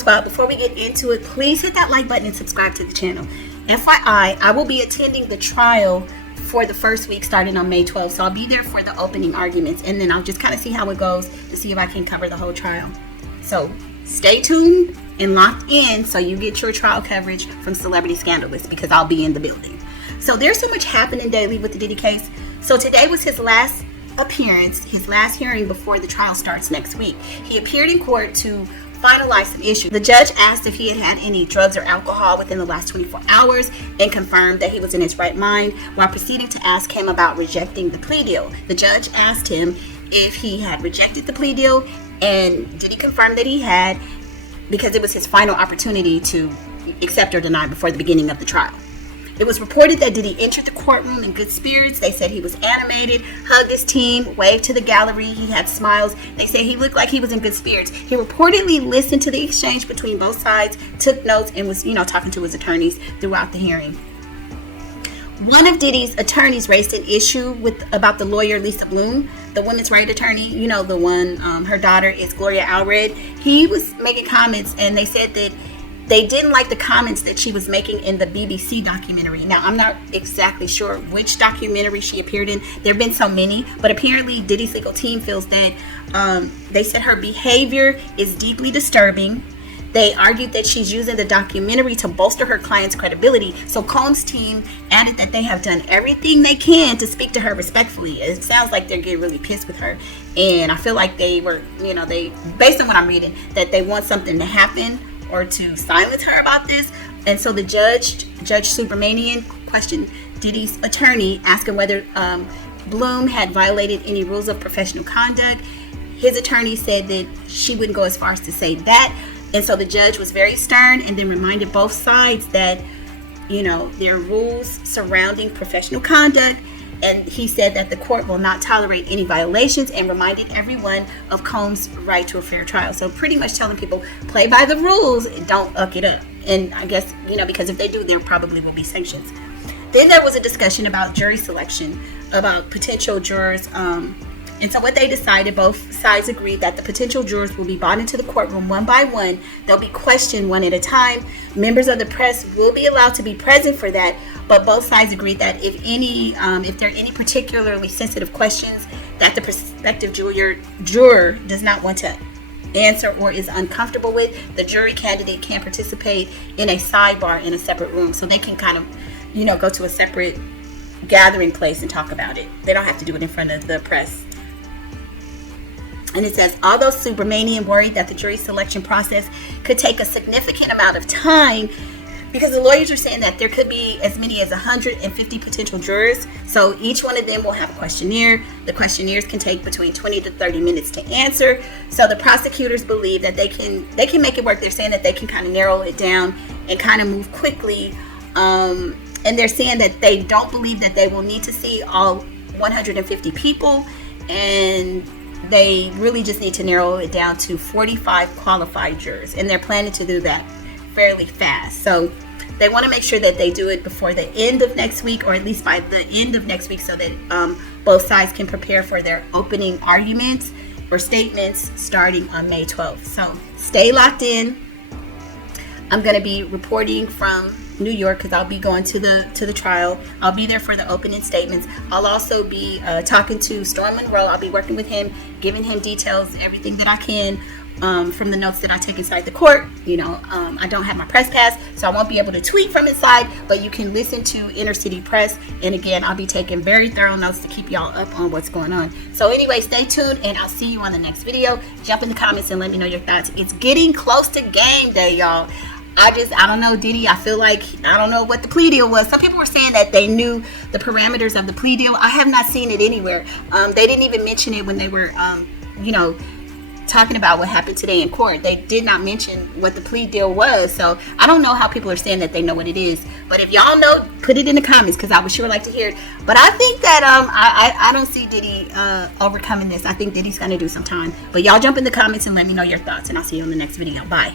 notes. But before we get into it, please hit that like button and subscribe to the channel. FYI, I will be attending the trial for the first week starting on May 12th. So I'll be there for the opening arguments, and then I'll just kind of see how it goes to see if I can cover the whole trial. So stay tuned and locked in so you get your trial coverage from Celebrity ScandaLust, because I'll be in the building. So there's so much happening daily with the Diddy case. So today was his last appearance, his last hearing before the trial starts next week. He appeared in court to finalize some issues. The judge asked if he had had any drugs or alcohol within the last 24 hours and confirmed that he was in his right mind, while proceeding to ask him about rejecting the plea deal. The judge asked him if he had rejected the plea deal, and Diddy confirmed that he had, because it was his final opportunity to accept or deny before the beginning of the trial. It was reported that Diddy entered the courtroom in good spirits. They said he was animated, hugged his team, waved to the gallery. He had smiles. They say he looked like he was in good spirits. He reportedly listened to the exchange between both sides, took notes, and was, talking to his attorneys throughout the hearing. One of Diddy's attorneys raised an issue about the lawyer Lisa Bloom, the women's rights attorney, the one, her daughter is Gloria Allred. He was making comments, and they said that they didn't like the comments that she was making in the BBC documentary. Now, I'm not exactly sure which documentary she appeared in. There have been so many, but apparently Diddy's legal team feels that they said her behavior is deeply disturbing. They argued that she's using the documentary to bolster her client's credibility. So Combs' team added that they have done everything they can to speak to her respectfully. It sounds like they're getting really pissed with her. And I feel like they were, they, based on what I'm reading, that they want something to happen or to silence her about this. And so the Judge Subramanian, questioned Diddy's attorney, asking whether Bloom had violated any rules of professional conduct. His attorney said that she wouldn't go as far as to say that. And so the judge was very stern, and then reminded both sides that, there are rules surrounding professional conduct. And he said that the court will not tolerate any violations, and reminded everyone of Combs' right to a fair trial. So pretty much telling people, play by the rules, don't uck it up. And I guess, because if they do, there probably will be sanctions. Then there was a discussion about jury selection, about potential jurors. And so what they decided, both sides agreed that the potential jurors will be brought into the courtroom one by one. They'll be questioned one at a time. Members of the press will be allowed to be present for that. But both sides agreed that if there are any particularly sensitive questions that the prospective juror does not want to answer or is uncomfortable with, the jury candidate can participate in a sidebar in a separate room. So they can kind of, go to a separate gathering place and talk about it. They don't have to do it in front of the press. And it says, although Subramanian worried that the jury selection process could take a significant amount of time, because the lawyers are saying that there could be as many as 150 potential jurors. So each one of them will have a questionnaire. The questionnaires can take between 20 to 30 minutes to answer. So the prosecutors believe that they can make it work. They're saying that they can kind of narrow it down and kind of move quickly. And they're saying that they don't believe that they will need to see all 150 people. And they really just need to narrow it down to 45 qualified jurors. And they're planning to do that fairly fast. So they want to make sure that they do it before the end of next week, or at least by the end of next week, so that both sides can prepare for their opening arguments or statements starting on May 12th. So stay locked in. I'm going to be reporting from New York because I'll be going to the trial. I'll be there for the opening statements. I'll also be talking to Storm Monroe. I'll be working with him, giving him details, everything that I can from the notes that I take inside the court. I don't have my press pass, so I won't be able to tweet from inside, but you can listen to Inner City Press. And again, I'll be taking very thorough notes to keep y'all up on what's going on. So anyway, stay tuned, and I'll see you on the next video. Jump in the comments and let me know your thoughts. It's getting close to game day, y'all. I don't know, Diddy. I feel like, I don't know what the plea deal was. Some people were saying that they knew the parameters of the plea deal. I have not seen it anywhere. They didn't even mention it when they were, talking about what happened today in court. They did not mention what the plea deal was. So I don't know how people are saying that they know what it is. But if y'all know, put it in the comments, because I would sure like to hear it. But I think that I don't see Diddy overcoming this. I think Diddy's going to do some time. But y'all jump in the comments and let me know your thoughts. And I'll see you on the next video. Bye.